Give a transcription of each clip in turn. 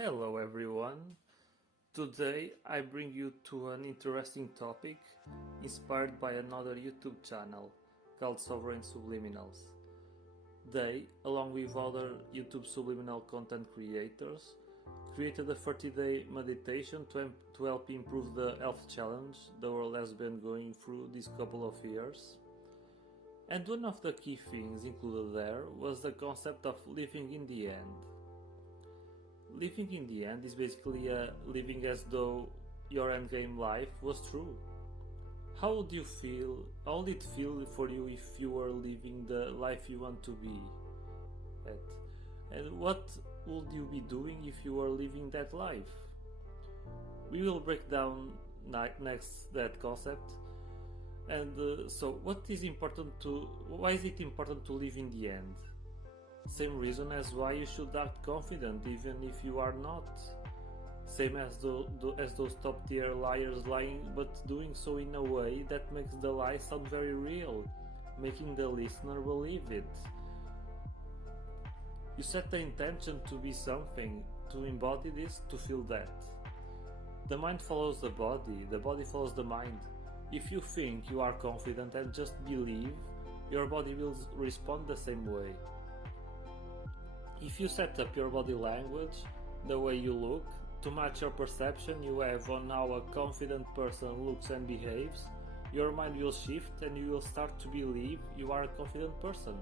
Hello everyone. Today I bring you to an interesting topic inspired by another YouTube channel called Sovereign Subliminals. They, along with other YouTube subliminal content creators, created a 30-day meditation to help improve the health challenge the world has been going through these couple of years. And one of the key things included there was the concept of living in the end. Living in the end is basically living as though your endgame life was true. How would you feel? How would it feel for you if you were living the life you want to be at? And what would you be doing if you were living that life? We will break down next that concept. And so, what is important to? Why is it important to live in the end? Same reason as why you should act confident even if you are not. Same as those top tier liars lying, but doing so in a way that makes the lie sound very real, making the listener believe it. You set the intention to be something, to embody this, to feel that. The mind follows the body follows the mind. If you think you are confident and just believe, your body will respond the same way. If you set up your body language, the way you look, to match your perception you have on how a confident person looks and behaves, your mind will shift and you will start to believe you are a confident person.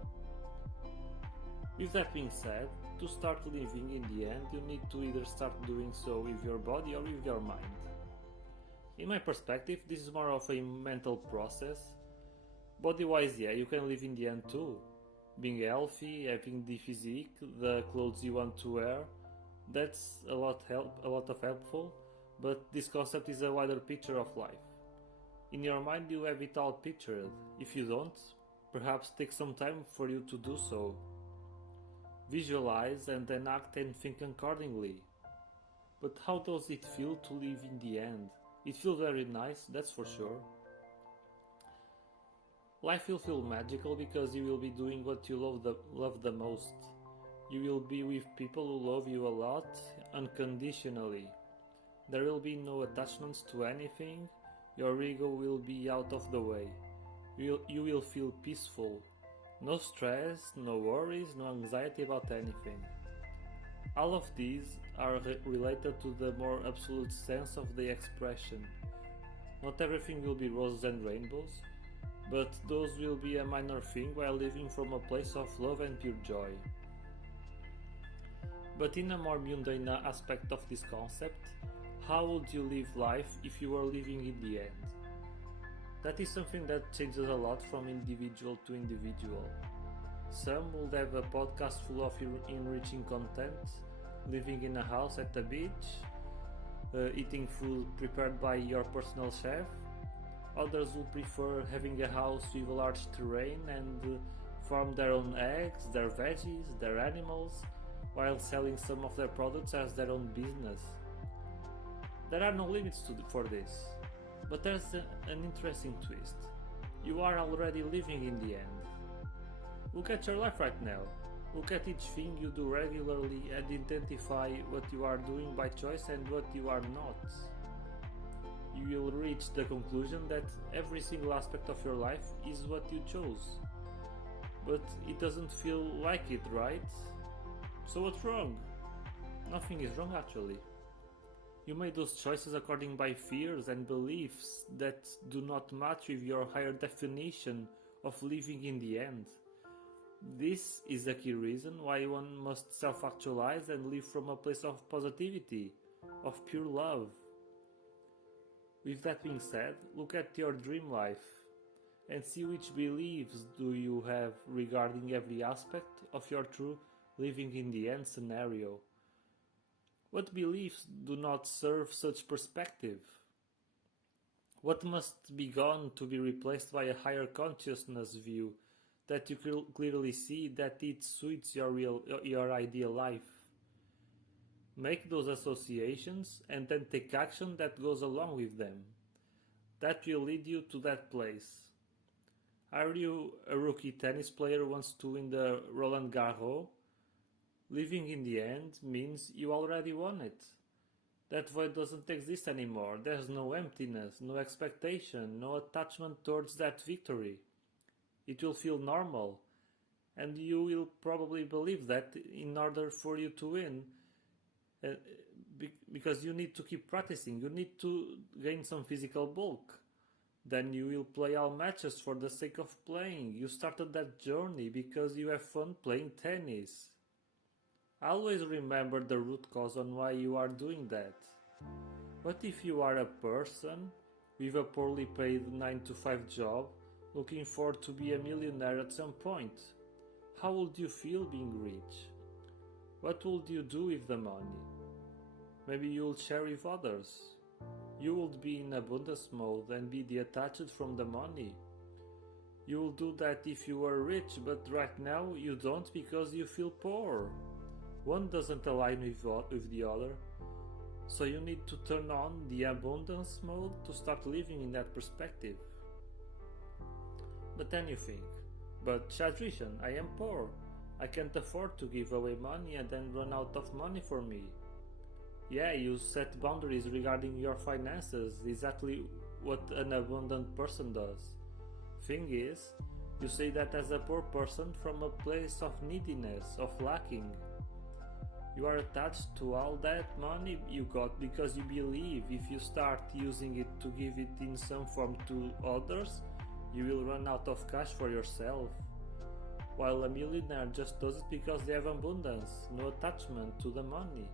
With that being said, to start living in the end, you need to either start doing so with your body or with your mind. In my perspective, this is more of a mental process. Body-wise, yeah, you can live in the end too. Being healthy, having the physique, the clothes you want to wear, that's a lot of helpful, but this concept is a wider picture of life. In your mind you have it all pictured. If you don't, perhaps take some time for you to do so. Visualize and then act and think accordingly. But how does it feel to live in the end? It feels very nice, that's for sure. Life will feel magical because you will be doing what you love the most. You will be with people who love you a lot, unconditionally. There will be no attachments to anything, your ego will be out of the way. You will feel peaceful. No stress, no worries, no anxiety about anything. All of these are related to the more absolute sense of the expression. Not everything will be roses and rainbows, but those will be a minor thing while living from a place of love and pure joy. But in a more mundane aspect of this concept, how would you live life if you were living in the end? That is something that changes a lot from individual to individual. Some would have a podcast full of enriching content, living in a house at the beach, eating food prepared by your personal chef. Others would prefer having a house with a large terrain and farm their own eggs, their veggies, their animals, while selling some of their products as their own business. There are no limits for this, but there's an interesting twist. You are already living in the end. Look at your life right now. Look at each thing you do regularly and identify what you are doing by choice and what you are not. You will reach the conclusion that every single aspect of your life is what you chose. But it doesn't feel like it, right? So what's wrong? Nothing is wrong actually. You made those choices according by fears and beliefs that do not match with your higher definition of living in the end. This is a key reason why one must self-actualize and live from a place of positivity, of pure love. With that being said, look at your dream life and see which beliefs do you have regarding every aspect of your true living in the end scenario. What beliefs do not serve such perspective? What must be gone to be replaced by a higher consciousness view that you clearly see that it suits your ideal life? Make those associations and then take action that goes along with them. That will lead you to that place. Are you a rookie tennis player who wants to win the Roland Garros? Living in the end means you already won it. That void doesn't exist anymore. There's no emptiness, no expectation, no attachment towards that victory. It will feel normal, and you will probably believe that in order for you to win, uh, because you need to keep practicing, you need to gain some physical bulk. Then you will play all matches for the sake of playing. You started that journey because you have fun playing tennis. Always remember the root cause on why you are doing that. What if you are a person with a poorly paid 9 to 5 job looking forward to be a millionaire at some point? How would you feel being rich? What would you do with the money? Maybe you'll share with others. You would be in abundance mode and be detached from the money. You will do that if you were rich, but right now you don't because you feel poor. One doesn't align with the other, so you need to turn on the abundance mode to start living in that perspective. But then you think, but Shadrishan, I am poor. I can't afford to give away money and then run out of money for me. Yeah, you set boundaries regarding your finances, exactly what an abundant person does. Thing is, you say that as a poor person from a place of neediness, of lacking. You are attached to all that money you got because you believe if you start using it to give it in some form to others, you will run out of cash for yourself. While a millionaire just does it because they have abundance, no attachment to the money.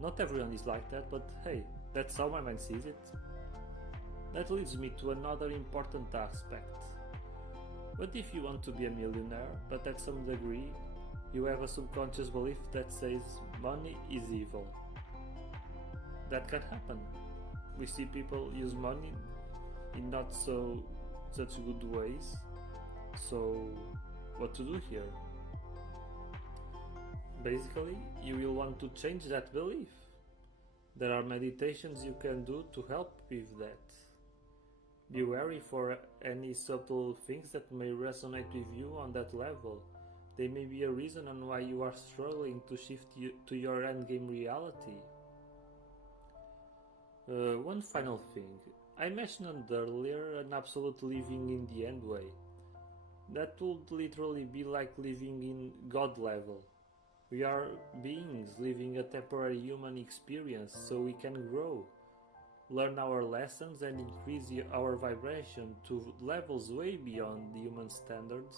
Not everyone is like that, but hey, that's how my mind sees it. That leads me to another important aspect. What if you want to be a millionaire, but at some degree, you have a subconscious belief that says money is evil? That can happen. We see people use money in not such good ways. So, what to do here? Basically, you will want to change that belief. There are meditations you can do to help with that. Be wary for any subtle things that may resonate with you on that level. They may be a reason on why you are struggling to shift to your endgame reality. One final thing. I mentioned earlier an absolute living in the end way. That would literally be like living in God level. We are beings living a temporary human experience so we can grow, learn our lessons and increase our vibration to levels way beyond human standards.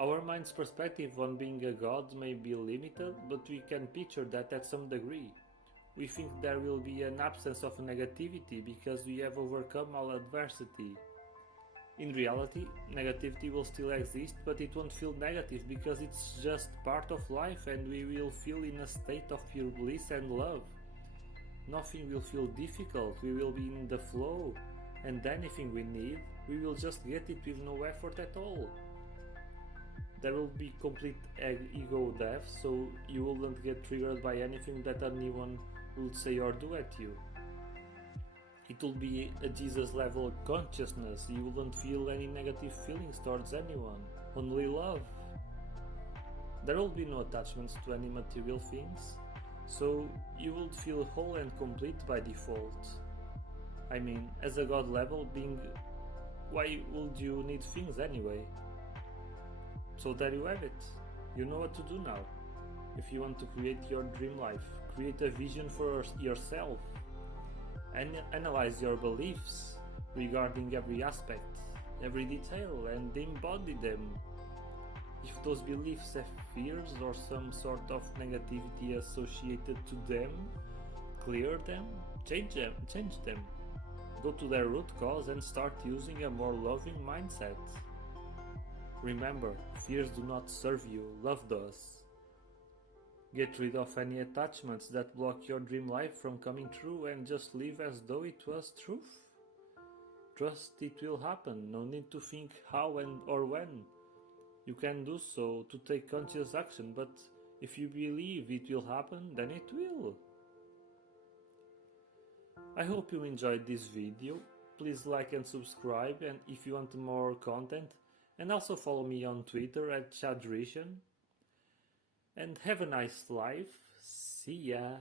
Our mind's perspective on being a god may be limited, but we can picture that at some degree. We think there will be an absence of negativity because we have overcome all adversity. In reality, negativity will still exist, but it won't feel negative because it's just part of life and we will feel in a state of pure bliss and love. Nothing will feel difficult, we will be in the flow, and anything we need, we will just get it with no effort at all. There will be complete ego death, so you wouldn't get triggered by anything that anyone would say or do at you. It will be a Jesus level consciousness. You wouldn't feel any negative feelings towards anyone, only love. There will be no attachments to any material things, so you would feel whole and complete by default. I mean, as a God level being, why would you need things anyway? So there you have it. You know what to do now. If you want to create your dream life, create a vision for yourself. And analyze your beliefs regarding every aspect, every detail, and embody them. If those beliefs have fears or some sort of negativity associated to them, clear them, change them. Go to their root cause and start using a more loving mindset. Remember, fears do not serve you, love does. Get rid of any attachments that block your dream life from coming true and just live as though it was truth. Trust it will happen, no need to think how and or when. You can do so to take conscious action, but if you believe it will happen, then it will. I hope you enjoyed this video. Please like and subscribe, and if you want more content, and also follow me on Twitter at Chadrishan. and have a nice life. See ya!